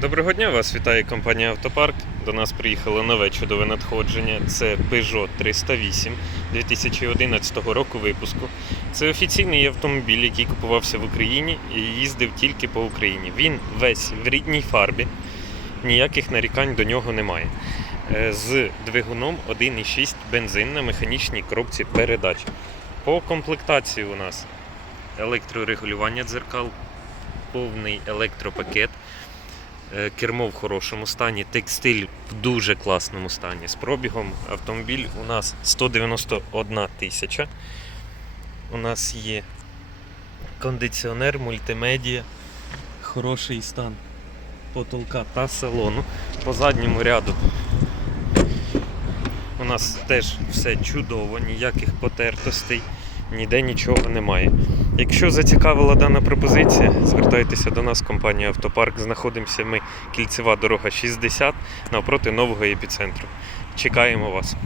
Доброго дня, вас вітає компанія Автопарк. До нас приїхало нове чудове надходження. Це Peugeot 308 2011 року випуску. Це офіційний автомобіль, який купувався в Україні і їздив тільки по Україні. Він весь в рідній фарбі, ніяких нарікань до нього немає. Е, З двигуном 1,6 бензин на механічній коробці передач. По комплектації у нас електрорегулювання дзеркал, повний електропакет. Е, Кермо в хорошому стані, текстиль в дуже класному стані. З пробігом автомобіль у нас 191 тисяча. У нас є кондиціонер, мультимедіа, хороший стан потолка та салону. По задньому ряду у нас теж все чудово, ніяких потертостей, ніде нічого немає. Якщо зацікавила дана пропозиція, звертайтеся до нас, компанія Автопарк. Знаходимося ми кільцева дорога 60 навпроти нового епіцентру. Чекаємо вас.